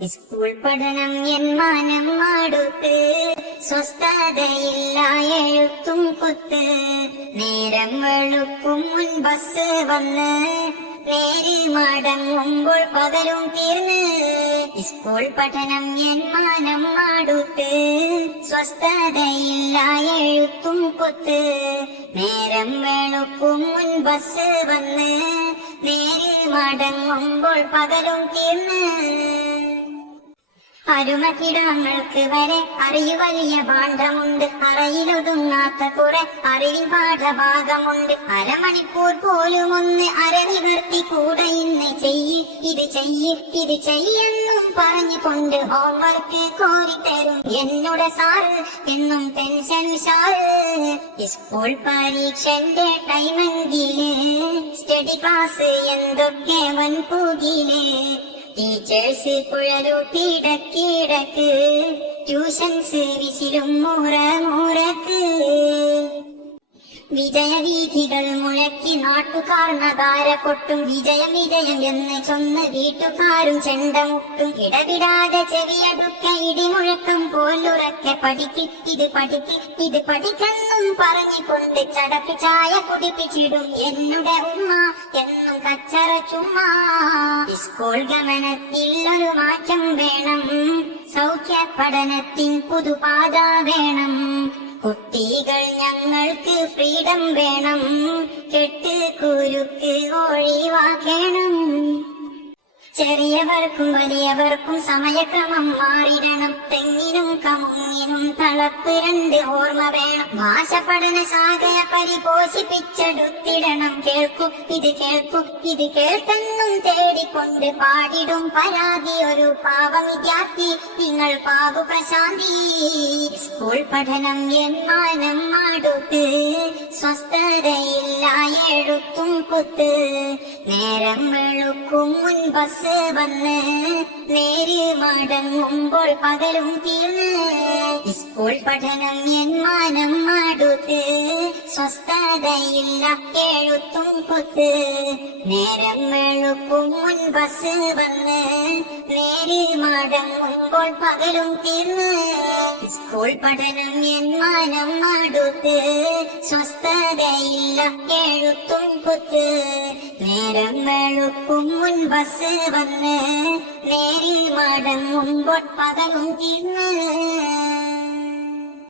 School പഠനം N മാനം മാടുത്ത് സ്വസ്ഥതയില്ല എഴുത്തും കുത്ത്. നേരം വെളുക്കും മുൻ ബസ് വന്ന് നേര് മടങ്ങുമ്പോൾ പകലും തീർന്ന്. സ്കൂൾ പഠനം എൻ മാനം മാടുത്ത് സ്വസ്ഥതയില്ല എഴുത്തും കുത്ത്. നേരം വെളുക്കും മുൻ ബസ് വന്ന് നേരി മടങ്ങുമ്പോൾ പകലും തീർന്ന്. അരുമക്കിടങ്ങൾക്ക് വരെ അറിയു വലിയ ഭാണ്ഡമുണ്ട് അറയിലൊതുങ്ങാത്ത കുറെ അറിവിൻ പാഠഭാഗമുണ്ട്. അരമണിക്കൂർ പോലും ഒന്ന് അരനിവർത്തി കൂടെ ഇന്ന് ചെയ്യ് ഇത് ചെയ്യ് ഇത് ചെയ്യെന്നും പറഞ്ഞുകൊണ്ട് ഹോംവർക്ക് കോരിത്തരും എന്നോട് സാറ് എന്നും ടെൻഷൻ സാറ് സ്കൂൾ പരീക്ഷന്റെ ടൈമെങ്കിൽ സ്റ്റഡി ക്ലാസ് എന്തൊക്കെ വൻപൂകിൽ? ടീച്ചേഴ്സ് കുഴലൂട്ടിടക്കിടക്ക് ട്യൂഷൻസ് വിസിലും മുറ മുറക്ക്. വിജയവീഥികൾ മുഴക്കി നാട്ടുകാർ നഗാര കൊട്ടും. വിജയം വിജയം എന്ന് ചൊന്ന് വീട്ടുകാരും ചെണ്ടമുട്ടും. ഇടവിടാതെ ചെവിയടുക്ക ഇടിമുഴക്കം പോലുറക്കെ പഠിക്ക്. ഇത് പഠിക്ക് ഇത് പഠിക്കെന്നും പറഞ്ഞുകൊണ്ട് ചടപ്പി ചായ കുടിപ്പിച്ചിടും. എന്നുടെ ഉമ്മ എന്നും കച്ചറ ചുമ്മാ. സ്കൂൾ ഗമനത്തിൽ ഒരു മാറ്റം വേണം. സൗഖ്യ പഠനത്തിൻ പുതുപാത വേണം. കുട്ടികൾ ഞങ്ങൾക്ക് ഫ്രീഡം വേണം. കെട്ട് കുരുക്ക് ഒഴിവാക്കണം. ചെറിയവർക്കും വലിയവർക്കും സമയക്രമം മാറിടണം. തെങ്ങിനും കമുങ്ങിനും തളപ്പ് രണ്ട് ഓർമ്മ വേണം. ഭാഷപഠന ശാഖയ പരിപോഷിപ്പിച്ചെടുത്തിടണം. കേൾക്കും ഇത് കേൾക്കും ഇത് കേൾക്കെന്നും തേടിക്കൊണ്ട് പാടിടും പരാതി. ഒരു പാവ വിദ്യാർത്ഥി നിങ്ങൾ പാവു പ്രശാന്തി. സ്കൂൾ പഠനം എന്നാലും മാടുത്ത് സ്വസ്ഥതയില്ല എഴുത്തും കുത്ത്. നേരം വെളുക്കും മുൻ ബസ് വന്ന്. നേര് മടങ്ങുമ്പോൾ പകലും തീർന്ന്. സ്കൂൾ പഠനം എൻ മാനം മാടുത്ത് സ്വസ്ഥതയില്ല എഴുത്തും കുത്ത്. നേരം വെളുക്കും മുൻ ബസ് വന്ന്. നേര് മടങ്ങുമ്പോൾ പകലും തീർന്ന്. സ്കൂൾ പഠനം എൻ മനം മാടുത്ത് സ്വസ്ഥതയില്ല എഴുത്തും കുത്ത്. നേരം വെളുക്കും മുൻ ബസ് വന്ന്. നേരിൽ മടങ്ങുമ്പോൾ പകലും തീർന്ന്.